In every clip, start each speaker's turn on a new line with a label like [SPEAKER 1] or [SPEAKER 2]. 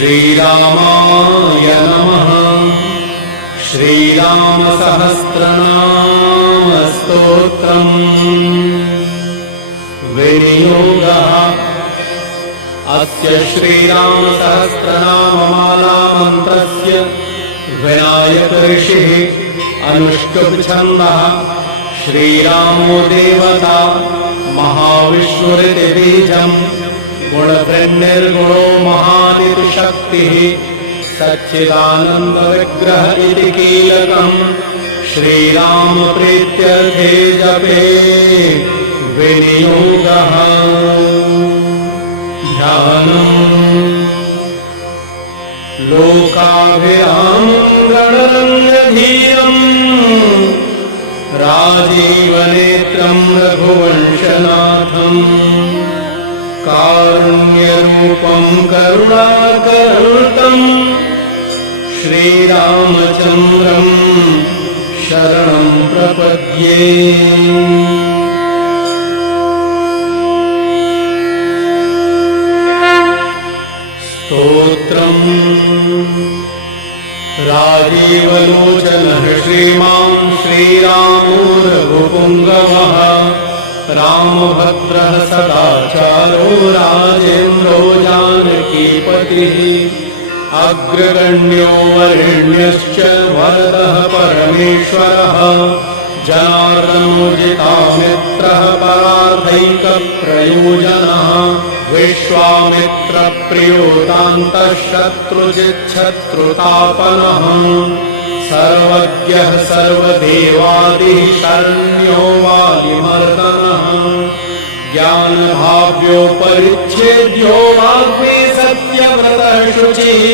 [SPEAKER 1] श्रीरामाय नमः। श्रीरामसहस्रनामस्तोत्रम्। विनियोगः। अस्य श्रीरामसहस्रनाममालामन्त्रस्य विनायकऋषिः अनुष्टुप्छन्दः। श्रीरामो देवता महाविष्णुरिति बीजम् गुणवृन्निर्गुणो महानिति शक्तिः सच्चिदानन्दविग्रह इति कीलकम्। श्रीरामप्रीत्यर्थे जपे विनियोगः। ध्यानम्। लोकाभिरामरणरङ्गधीरम् राजीवनेत्रम् रघुवंशनाथम् कारुण्यरूपम् करुणाकरुतम् श्रीरामचन्द्रम् शरणम् प्रपद्ये। स्तोत्रम् राजीवलोचनः श्रीमान् श्रीरामो रघुपुङ्गवः रामभद्रः सदाचारो राजेन्द्रो जानकीपतिः अग्रगण्यो वरेण्यश्च वरदः परमेश्वरः। जनार्दनोजितामित्रः परार्थैकप्रयोजनः विश्वामित्रप्रियोतान्तः शत्रुजिच्छत्रुतापनः सर्वज्ञः सर्वदेवादिः शरण्यो वालिमर्दनः ज्ञानभाव्योपरिच्छेद्यो वाग्मे सत्यव्रतः शुचिः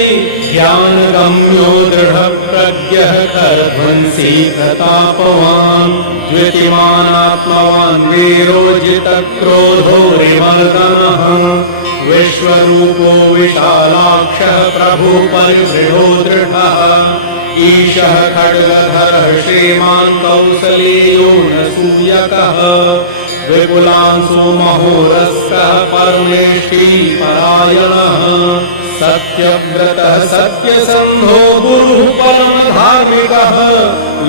[SPEAKER 1] ज्ञानगम्यो दृढप्रज्ञः खरध्वंसी प्रतापवान्। द्वितीमानात्मवान् वीरोजितक्रोधो रिमर्दनः विश्वरूपो विशालाक्षः प्रभुः परिवृढो दृढः ईशः खड्गधरः श्रीमान् कौसलीयो न सूयकः विपुलांसो महोरस्कः परमेष्ठी परायणः। सत्यव्रतः सत्यसन्धो गुरुः परमधार्मिकः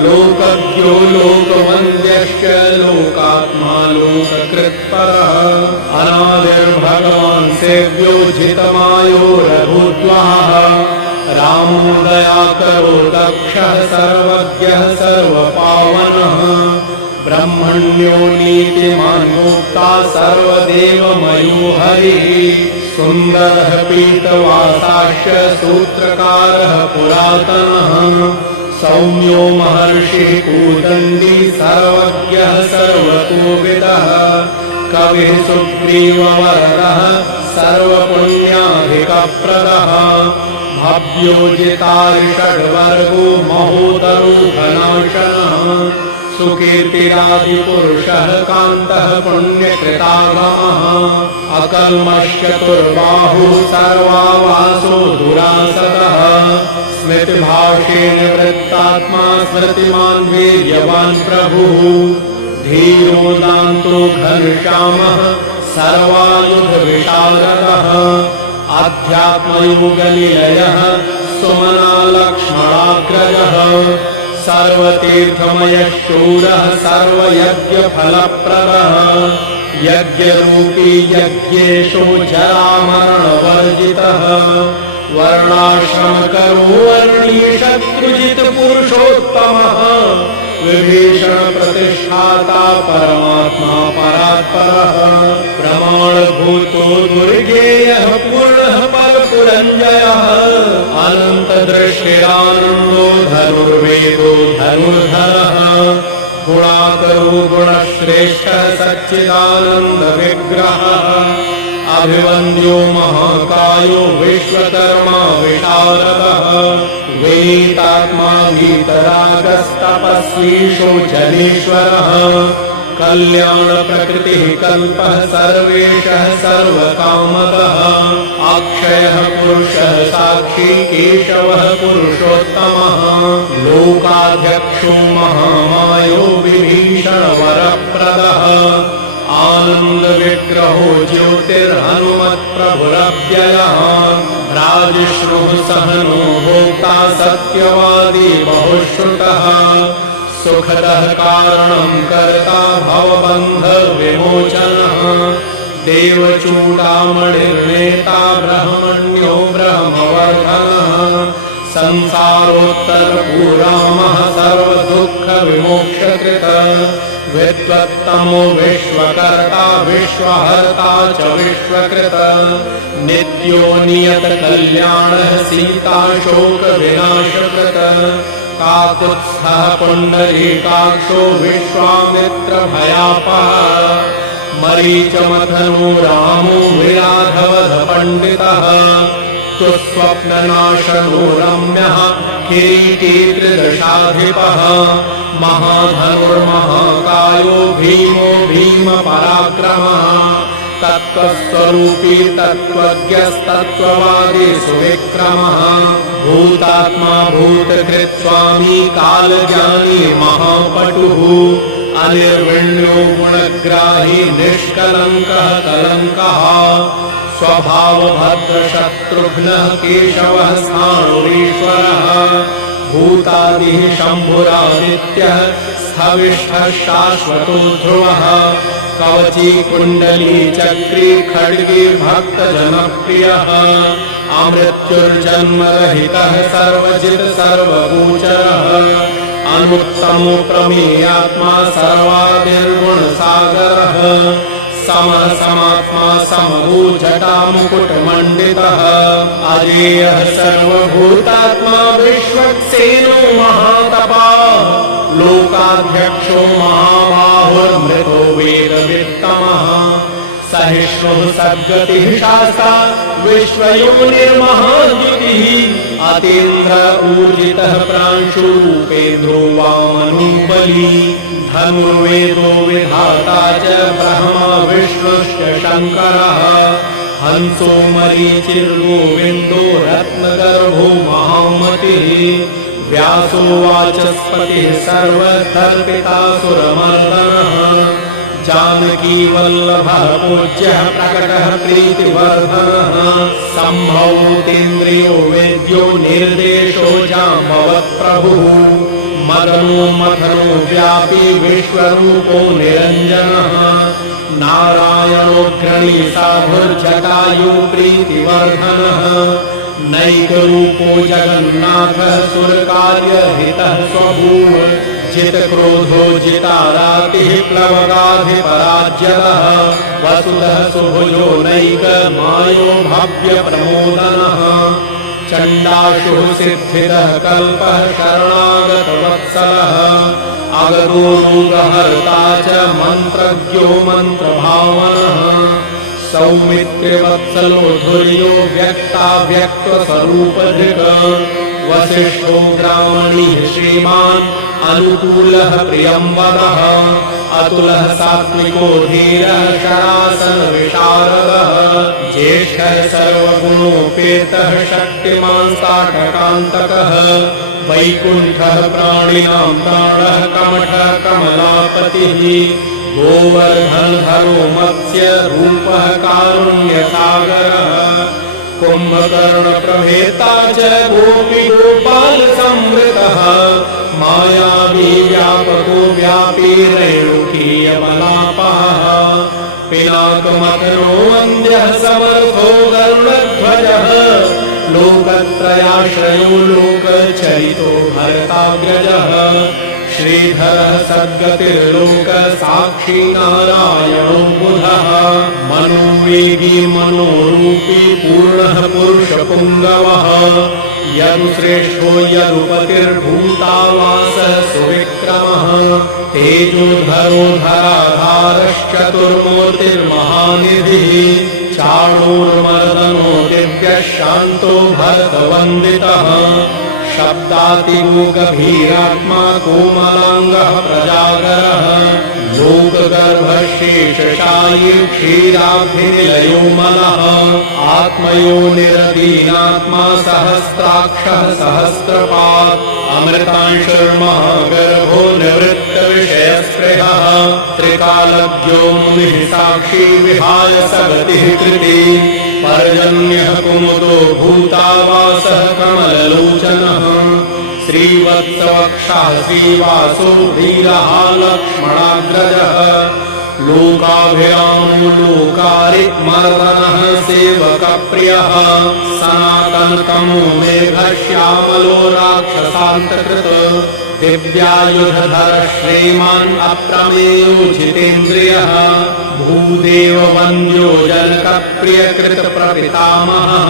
[SPEAKER 1] लोकज्ञो लोकवन्द्यश्च लोकात्मा लोककृत्परः। अनादिर्भगवान् सेव्यो जितमायो रामो दयाकरो दक्षः सर्वज्ञः सर्वपावनः। ब्रह्मण्यो नीतिमान् मुक्ता सर्वदेवमयो हरिः। सुन्दरः पीतवासाश्च सूत्रकारः पुरातनः। सौम्यो महर्षिः कूदण्डी सर्वज्ञः सर्वतोविदः कविः सुग्रीववरदः सर्वपुण्याधिकप्रदः भव्योजितारिषड्वर्गो महोदरो घनाशनः सुकीर्तिरादिपुरुषः कान्तः पुण्यकृतागमः अकल्मश्चतुर्बाहुः सर्वावासो दुरासतः स्मृतिभाषेण वृत्तात्मा स्मृतिमान् वीर्यवान् प्रभुः धीरोदान्तो घनश्यामः सर्वायुधविशारदः आध्यात्मयोगनिलयः सुमनालक्ष्मणाग्रजः सर्वतीर्थमयः शूरः सर्वयज्ञफलप्रदः। यज्ञरूपी यज्ञेषु जरामरणवर्जितः। वर्णाश्रमकरो वर्णी शत्रुजितपुरुषोत्तमः विभीषणप्रतिष्ठाता परमात्मा परात्परः। प्रमाणभूतो दुर्गेयः पूर्णः परपुरञ्जयः। अनन्तदृष्टिरानन्दो धनुर्वेदो धनुर्धरः। गुणाकरो गुणश्रेष्ठः सच्चिदानन्दविग्रहः अभिवन्द्यो महाकायो विश्वकर्मा विशारदः वेतात्मा वीतरागस्तपस्वी शोचनेश्वरः कल्याणप्रकृतिः कल्पः सर्वेशः सर्वकामदः अक्षयः पुरुषः साक्षी केशवः पुरुषोत्तमः। लोकाध्यक्षो महामायो विभीषणवरप्रदः आनन्दविग्रहो ज्योतिर्हनुमत्प्रभुरव्ययः राजिश्रुः सहनो भोक्ता सत्यवादी बहुश्रुतः। सुखदः कारणं कर्ता भवबन्धविमोचनः। देवचूडामणिर्नेता ब्रह्मण्यो ब्रह्मवर्धनः। संसारोत्तरपुरामः सर्वदुःखविमोक्षकृत विद्वत्तमो विश्वकर्ता विश्वहर्ता च विश्वकृत। नित्यो नियतकल्याणः सीताशोकविनाशकृत काकुत्स्थः पुण्डरीकाक्षो विश्वामित्रभयापः मरीचमथनो रामो विराधवध पण्डितः। स्वप्ननाशनो रम्यः किरीटी त्रिदशाधिपः महाधनुर्महाकायो भीमो भीमपराक्रमः। तत्त्वस्वरूपी तत्त्वज्ञस्तत्त्ववादी सुविक्रमः भूतात्मा भूतकृत्स्वामी कालज्ञानी महापटुः। अनिर्विण्यो गुणग्राही निष्कलङ्कः कलङ्कः। स्वभावभद्रशत्रुघ्नः केशवः स्थाणुरीश्वरः भूतादिः शम्भुरादित्यः स्थविष्ठः शाश्वतो ध्रुवः। कवची कुण्डली चक्री खड्गी भक्तजनप्रियः। अमृत्युर्जन्मरहितः सर्वजित् सर्वगोचरः। अनुत्तमो प्रमेयात्मा सर्वादिर्गुणसागरः समः समात्मा मुकुटमण्डितः। अजेयः सर्वभूतात्मा विश्वक्सेनो महातपा। लोकाध्यक्षो महाबाहुर्मृतो वेदवित्तमः सहिष्णुः सद्गतिः शास्ता विश्वयोनिर्महाद्युतिः अतीन्द्र ऊर्जितः प्रांशुरूपेन्द्रो वामनूबली धनुर्वेदो विधाता च ब्रह्मा विष्णुश्च शङ्करः हंसो मरीचिर्गोविन्दो रत्नगर्भो महामतिः व्यासो वाचस्पतिः सर्वकल्पितासुरमर्दनः जानकी वल्लभः पूज्यः प्रकटः प्रीतिवर्धनः। सम्भवतेन्द्रियो वेद्यो निर्देशो जाम्भवत्प्रभुः मदनो मथनो व्यापी विश्वरूपो निरञ्जनः। नारायणोऽग्रणी साधुर्जटायु प्रीतिवर्धनः। नैकरूपो जगन्नाथः सुरकार्यहितः स्वभूव। जितक्रोधो जितारातिः प्लवगाधिपराज्यतः। वसुधः सुभुजो नैकमायो भव्यप्रमोदनः चण्डाशुः सिद्धिरः कल्पः शरणागतवत्सलः। अगदोनुगहर्ता च मन्त्रज्ञो मन्त्रभावनः। सौमित्रिवत्सलो धुर्यो व्यक्ताव्यक्तस्वरूपधृग वसिष्ठो ब्राह्मणीः श्रीमान् अनुकूलः प्रियंवदः अतुलः सात्विको धीरः शरासनविशारदः। ज्येष्ठः सर्वगुणोपेतः शक्तिमान् साठकान्तकः। वैकुण्ठः प्राणिनां प्राणः कमठः कमलापतिः। गोवर्धनधरो मत्स्य रूपः कारुण्यसागरः कुम्भकर्णप्रभेता च गोपीगोपालसंवृतः मायावी व्यापको व्यापी रेणुकीयमलापः पिनाकमथनो वन्द्यः समर्थो गरुडध्वजः लोकत्रयाश्रयो लोकचरितो भरताग्रजः श्रीधरः सद्गतिर्लोकसाक्षी नारायणो बुधः। मनोवेगी मनोरूपी पूर्णः पुरुषपुङ्गवः। यदुश्रेष्ठो यदुपतिर्भूतावासः सुविक्रमः। तेजोधरो धराधारश्चतुर्मूर्तिर्महानिधिः शान्तो भरतवन्दितः। शब्दातिगो गभीरात्मा कोमलाङ्गः प्रजागरः। लोकगर्भशेषशायी क्षीराभिनिलयो मनः। आत्मयो निरदीनात्मा सहस्राक्षः सहस्रपात्। अमृतांशर्मः गर्भो निवृत्तविषयस्पृहः साक्षी विहाय सगतिः कृति। पर्जन्यः कुमुदो भूतावासः कमललोचनः। श्रीवत्सवक्षः श्रीवासो धीरः लक्ष्मणाग्रजः लोकाभिरामो लोकारिमर्दनः सेवकप्रियः। सनातनतमो मेघश्यामलो राक्षसान्तकृत दिव्यायुधधर श्रीमान् अप्रमेयोचितेन्द्रियः भूदेव वन्द्यो जनकप्रियकृतप्रपितामहः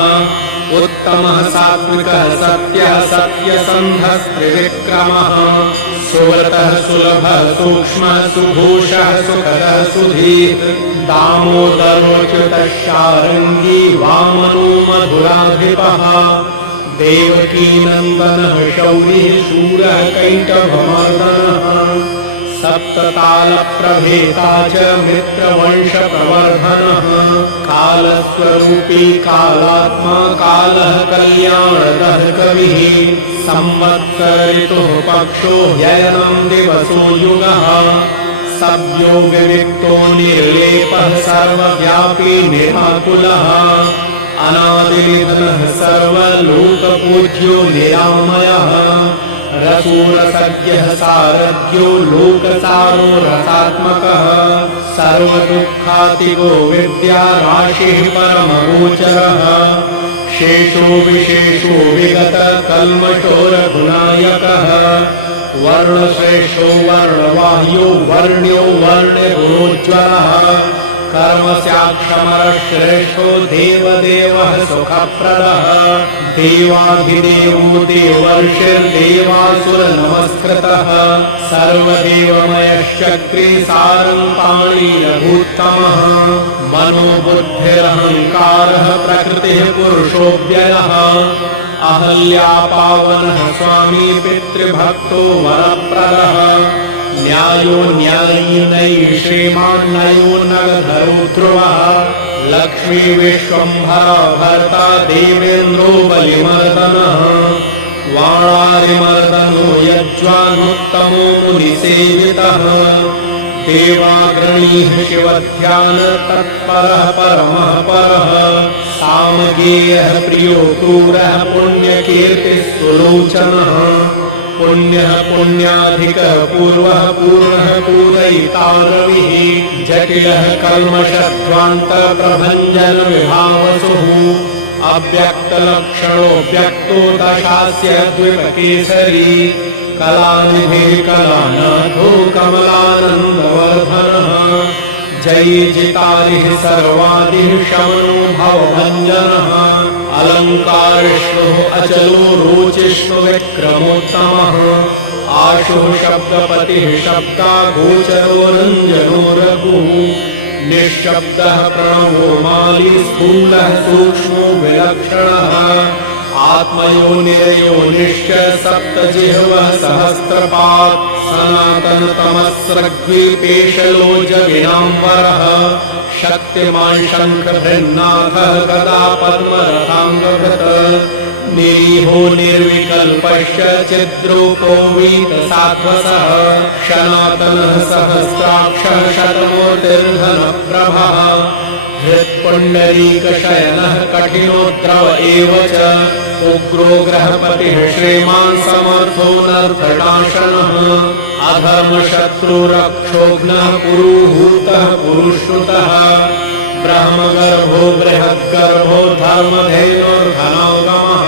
[SPEAKER 1] उत्तमः सात्विकः सत्यः सत्यसन्धस्त्रिविक्रमः सुव्रतः सुलभः सूक्ष्मः सुभूषः सुखदः सुधीः शारङ्गी वामनो मधुराधिपः देवकीनन्दनः शौरिः शूरः कैटभमर्दनः सप्तकालप्रभेता च मित्रवंशप्रवर्धनः। कालस्वरूपी कालात्मा कालः कल्याणदः कविः संवत्सरितुः पक्षो ह्ययनम् दिवसो युगः। सव्यो विविक्तो निर्लेपः निराकुलः अनादिनिधनः सर्वलोकपूज्यो निरामयः। रसूरसद्यः सारथ्यो लोकसारो रसात्मकः। सर्वदुःखातिगो विद्या राशिः परमगोचरः। शेषो विशेषो विगत कल्मषो रघुनायकः वर्णश्रेष्ठो वर्णवाह्यो वर्ण्यो वर्ण्यगुरोज्ज्वलः कर्मस्याक्षमरश्रेष्ठो देवदेवः सुखप्रदः। देवाधिदेवो देवर्षिर्देवासुरनमस्कृतः सर्वदेवमयश्चक्रे सारम् पाणिरभूत्तमः मनोबुद्धिरहङ्कारः प्रकृतिः पुरुषोऽव्ययः। अहल्या पावनः स्वामी पितृभक्तो वरप्रदः न्यायो न्यायी नयि श्रीमान्नयो विश्वम्भरा भर्ता देवेन्द्रो बलिमर्दनः वाणारिमर्दनो यज्वानुत्तमो मुनिसेवितः। देवाग्रणीः शिवध्यान तत्परः परमः परः। सामगेयः प्रियो क्रूरः पुण्यकीर्तिः सुलोचनः पुण्यः पुण्याधिकः पूर्वः पूर्णः पूरयिता रविः जटिलः कल्मषध्वान्तप्रभञ्जन विभावसुः अव्यक्तलक्षणो व्यक्तो दशास्य द्विपकेसरी कलानिधिः कलानाथो कमलानन्दवर्धनः। जयी जितारिः सर्वादिः शमनो भवभञ्जनः अलङ्कारिष्णुः अचलो रोचिष्णु विक्रमोत्तमः आशुः शब्दपतिः शब्दा रञ्जनो रघुः। निःशब्दः प्रणवो माली स्थूलः सूक्ष्मो विलक्षणः। आत्मयो निरयो निश्च सप्तजिह्वः सहस्रपात्। सनातनतमस्रग्वीपेशलोज विनाम्बरः शक्तिमान् शङ्खभृन्नाथः कदा पद्मरथाङ्गभृत। निरीहो निर्विकल्पश्च चिद्रूपो वीतसात्वसः सनातनः सहस्राक्षः शतमूर्तिर्धनप्रभः हृत्पुण्डरीकशयनः कठिनोद्रव एव च उग्रो ग्रहपतिः श्रीमान् समर्थो नर्थनाशनः अधर्मशत्रुरक्षोघ्नः पुरुहूतः पुरुश्रुतः ब्रह्मगर्भो बृहद्गर्भो धर्मधेनुर्घनोगमः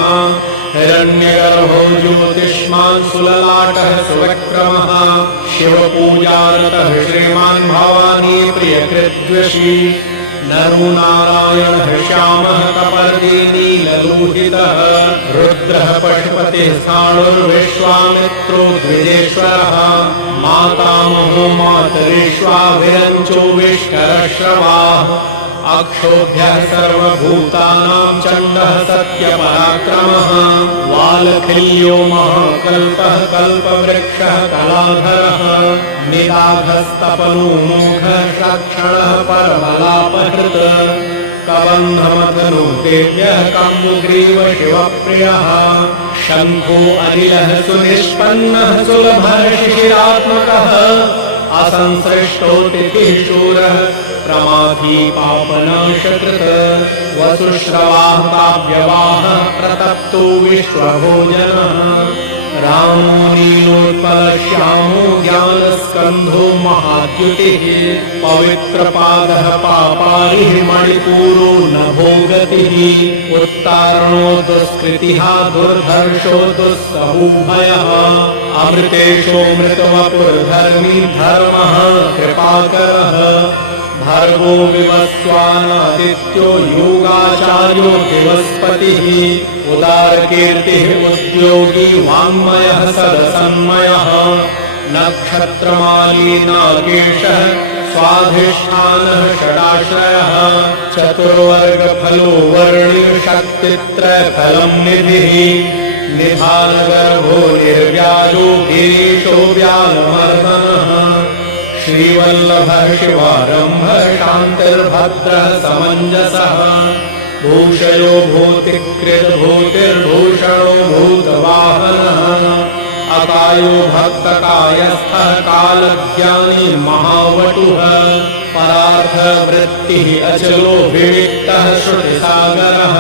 [SPEAKER 1] हिरण्यगर्भो ज्योतिष्मान् सुललाटः सुविक्रमः। शिवपूजारतः श्रीमान् भवानी प्रियकृद्वशी नरो नारायणः श्यामः कपर्दी नीललोहितः रुद्रः पशुपतिः स्थाणुर्विश्वामित्रो द्विजेश्वरः। मातामहो मातरिष्वाभिरञ्चो विष्करश्रवाः अक्षोभ्यः सर्वभूतानां चण्डः सत्यपराक्रमः वालखिल्यो महाकल्पः कल्पवृक्षः कलाधरः निदाघस्तपनो मोघक्षणः परबलापहृत कबन्धमधनु देव्यः कम्बुग्रीव शिवप्रियः शङ्भो अनिलः सुनिष्पन्नः सुलभः शिशिरात्मकः असंसृष्टोतिथिः शूरः प्रमाथी पापनाशकृत वसुश्रवाः काव्यवाह प्रतप्तो विश्वभोजनः रामो नीलोत्पलश्यामो ज्ञानस्कन्धो महाद्युतिः पवित्रपादः पापारिः मणिपूरो नभो गतिः उत्तारणो दुष्कृतिः दुर्धर्षो दुःसहूभयः अमृतेशो मृतवपुर्धर्मी धर्मः कृपाकरः भर्गो विवस्वानादित्यो योगाचार्यो दिवस्पतिः उदारकीर्तिः उद्योगी वाङ्मयः सदसन्मयः नक्षत्रमाली नागेशः स्वाधिष्ठानः षडाश्रयः चतुर्वर्गफलो वर्ण्यशक्तित्रयफलम् निधिः निधानगर्भो निर्व्याजो गिरीशो व्यालमर्दनः श्रीवल्लभः शिवारम्भ शान्तिर्भद्रः समञ्जसः भूषयो भूतिकृद्भूतिर्भूषणो भूतवाहनः अकायो भक्तकायस्थः कालज्ञानी महावटुः परार्थवृत्तिः अचलो विविक्तः श्रुतिसागरः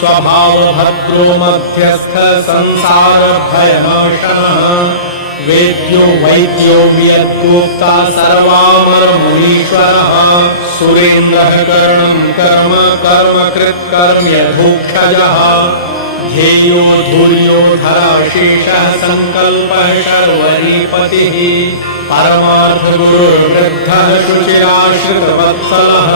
[SPEAKER 1] स्वभावभद्रो मध्यस्थ संसारभयनाशनः वेद्यो वैद्यो सर्वामर सर्वामरमुनीश्वरः। सुरेन्द्रः कर्णम् कर्म कर्म कृत्कर्म्यधूक्षजः ध्येयो धूर्यो धराशेषः सङ्कल्पः शर्वरीपतिः परमार्थगुरुर्वृद्धः शुचिराश्रितवत्सलः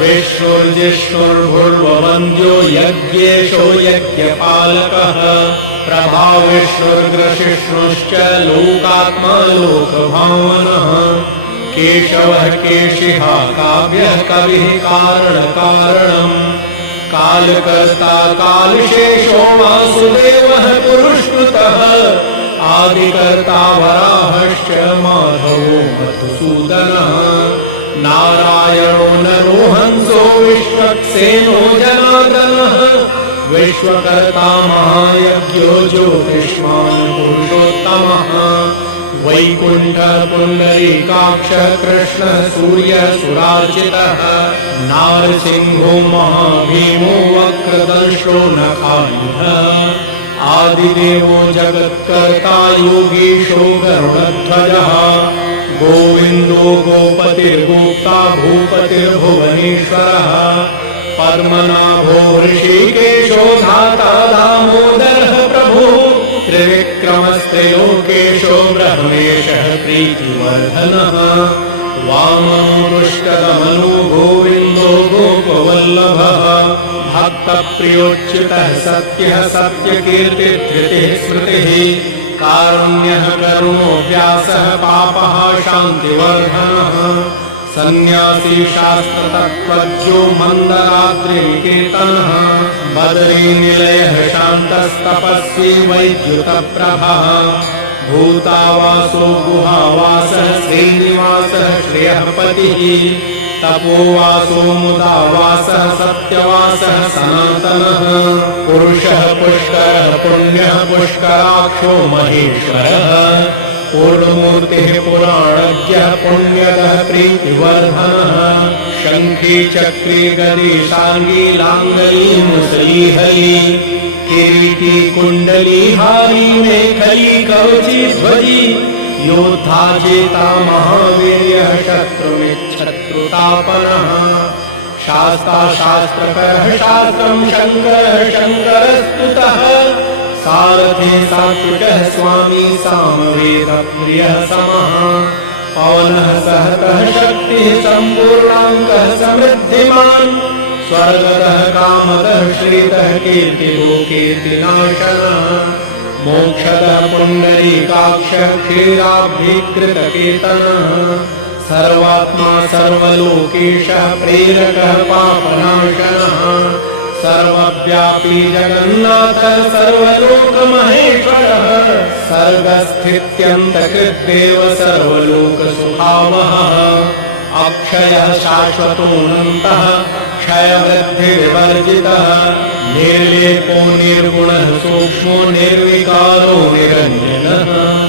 [SPEAKER 1] विश्वुर्जिष्णुर्भुर्वन्द्यो यज्ञेशो यज्ञपालकः। प्रभाविष्णुर्ग्रशिष्णुश्च लोकात्मा लोकभावनः केशवः केशिहा काव्यः कविः कारणकारणम् कालकर्ता कालशेषो वासुदेवः पुरुष्कृतः आदिकर्ता वराहश्च माधवो मधुसूदनः नारायणो नरो हंसो विश्वक्सेनो जनार्दनः विश्वकर्ता महायज्ञो ज्योतिष्मान् पुरुषोत्तमः वैकुण्ठ पुण्डरीकाक्ष कृष्ण सूर्य सुरार्चितः नारसिंहो महाभीमो वक्रदर्शो नखायुधः आदिदेवो जगत्कर्ता योगीशो गरुडध्वजः गोविन्दो गोपतिर्गोप्ता भूपतिर्भुवनेश्वरः। पद्मनाभो ऋषिकेशो धाता दामोदरः प्रभुः। त्रिविक्रमस्ते लोकेशो ब्रह्मेशः प्रीतिवर्धनः वामनो गोविन्दो गोपवल्लभः। भक्तप्रियोच्युतः सत्यः सत्यकीर्तिधृतिः स्मृतिः। कारुण्यः करुणो व्यासः पापः शान्तिवर्धनः सन्न्यासी शास्त्रतत्त्वज्ञो मन्दराद्रिनिकेतनः बदरीनिलयः शान्तस्तपस्वी वैद्युतप्रभः। भूतावासो गुहावासः श्रीनिवासः श्रियःपतिः तपोवासो मुदावासः सत्यवासः सनातनः। पुरुषः पुष्करः पुण्यः पुष्कराक्षो महेश्वरः पूर्णमूर्तिः पुराणज्ञः पुण्यदः प्रीतिवर्धनः शङ्खी चक्री गदी साङ्गी लाङ्गली मुसलीहली किरीटी कुण्डली हारी मेखली कवची ध्वजी। योद्धा चेता महावीर्यः शत्रुमिच्छत्रुतापनः शास्ता शास्त्रकरः शास्त्रम् शङ्करः शङ्करस्तुतः सारथे सात्विकः स्वामी सामवेदप्रियः समः। पवनः सहतः शक्तिः सम्पूर्णाङ्कः समृद्धिमान्। स्वर्गतः कामदः श्रीतः कीर्तिलोकीर्तिनाशनः मोक्षदः पुण्डरीकाक्ष क्षीराब्धिकृतकेतनः सर्वात्मा सर्वलोकेशः प्रेरकः पापनाशनः सर्वव्यापी जगन्नाथः सर्वलोकमहेश्वरः। सर्गस्थित्यन्तकृद्देव सर्वलोकसुखावहः। अक्षयः शाश्वतोऽनन्तः क्षयवृद्धिविवर्जितः। निर्लेपो निर्गुणः सूक्ष्मो निर्विकारो निरञ्जनः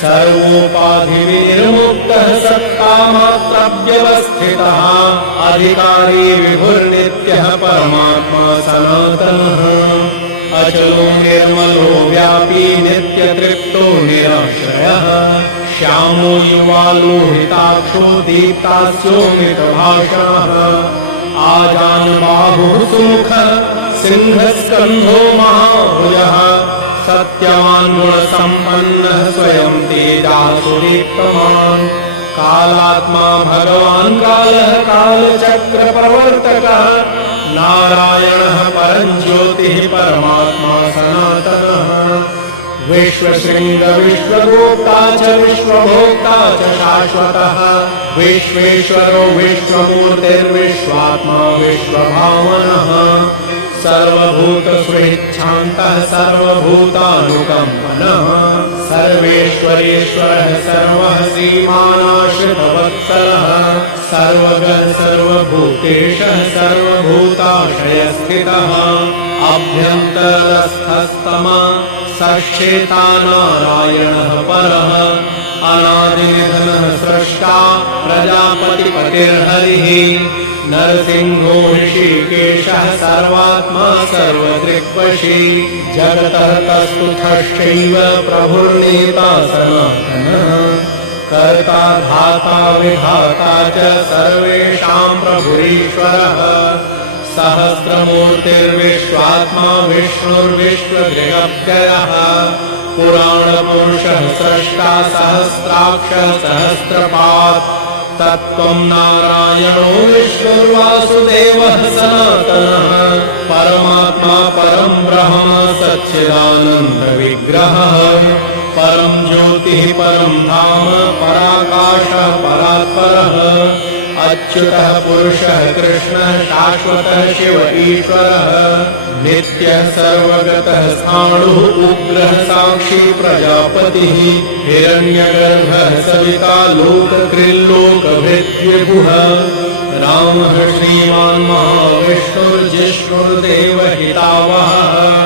[SPEAKER 1] सर्वोपाधिविर्मुक्तः सत्तामात्रव्यवस्थितः अधिकारी विभुर्नित्यः परमात्मा सनातनः। अचलो निर्मलो व्यापी नित्यतृप्तो निराश्रयः। श्यामो युवा लोहिताक्षो दीप्तास्योमितभाषणः आजानबाहुः सुमुखः सिंहस्कन्धो महाभुजः सत्यवान् स्वयं तेजासुदीप्तवान् कालात्मा भगवान् कालः कालचक्रप्रवर्तकः। नारायणः परञ्ज्योतिः परमात्मा सनातनः। विश्वशृङ्ग विश्वगोप्ता च विश्वभोक्ता च शाश्वतः। विश्वेश्वरो विश्वमूर्तिर्विश्वात्मा विश्वभावनः सर्वभूतस्वेच्छान्तः सर्वभूतानुकम्पनः सर्वेश्वरेश्वरः सर्वः सीमानाश्रितवत्सरः सर्वगः सर्वभूतेशः सर्वभूताशयस्थितः अभ्यन्तरस्थस्तमा सक्षेता नारायणः परः अनादिनिधनः स्रष्टा प्रजापतिपतिर्हरिः। नरसिंहो ऋषिकेशः सर्वात्मा सर्वदृक्वशी जगतः तस्तुथश्चैव प्रभुर्नेता सनातनः कर्ता धाता विधाता च सर्वेषां प्रभुरीश्वरः। सहस्रमूर्तिर्विश्वात्मा विष्णुर्विश्वगृहव्ययः पुराणपुरुषः स्रष्टा सहस्राक्ष सहस्रपात् तत्त्वं नारायणो विष्णुर्वासुदेवः सनातनः। परमात्मा परं ब्रह्म सच्चिदानन्दविग्रहः। परं ज्योतिः परं धाम पराकाशः परात्परः अच्युतः पुरुषः कृष्णः शाश्वतः शिव ईश्वरः। नित्यः सर्वगतः स्थाणुः उग्रः साक्षी प्रजापतिः। हिरण्यगर्भः सविता लोककृल्लोकभृद्विभुः रामः श्रीमान् महाविष्णुर्जिष्णुर्देवहितावहः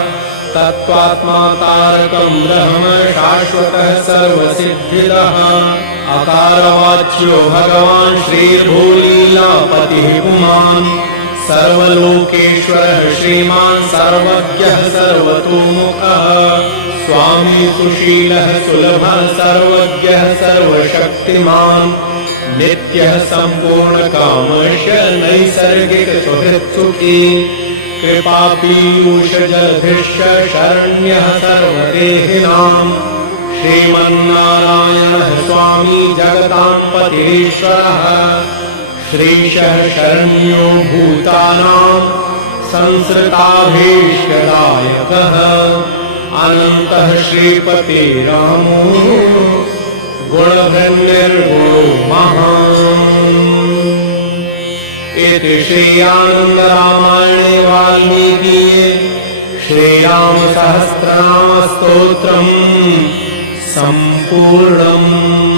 [SPEAKER 1] तत्त्वात्मा तारकम् ब्रह्म शाश्वतः सर्वसिद्धिदः अकारवाच्यो भगवान् श्रीर्भूलीलापतिः पुमान् सर्वलोकेश्वरः श्रीमान् सर्वज्ञः सर्वतोमुखः। स्वामी सुशीलः सुलभः सर्वज्ञः सर्वशक्तिमान्। नित्यः सम्पूर्णकामश नैसर्गिकसुहृत्सुखी। कृपापीयूषजलभिश्च शरण्यः सर्वदेहिनाम् श्रीमन्नारायणः स्वामी जगतां पतिरीश्वरः श्रीशः शरण्यो भूतानां संसृताभीष्टदायकः। अनन्तः श्रीपतिरामो गुणभृन्निर्गुणो महान् इति श्रीयानन्दरामायणे वाल्मीकीये श्रीरामसहस्रनामस्तोत्रम् सम्पूर्णम्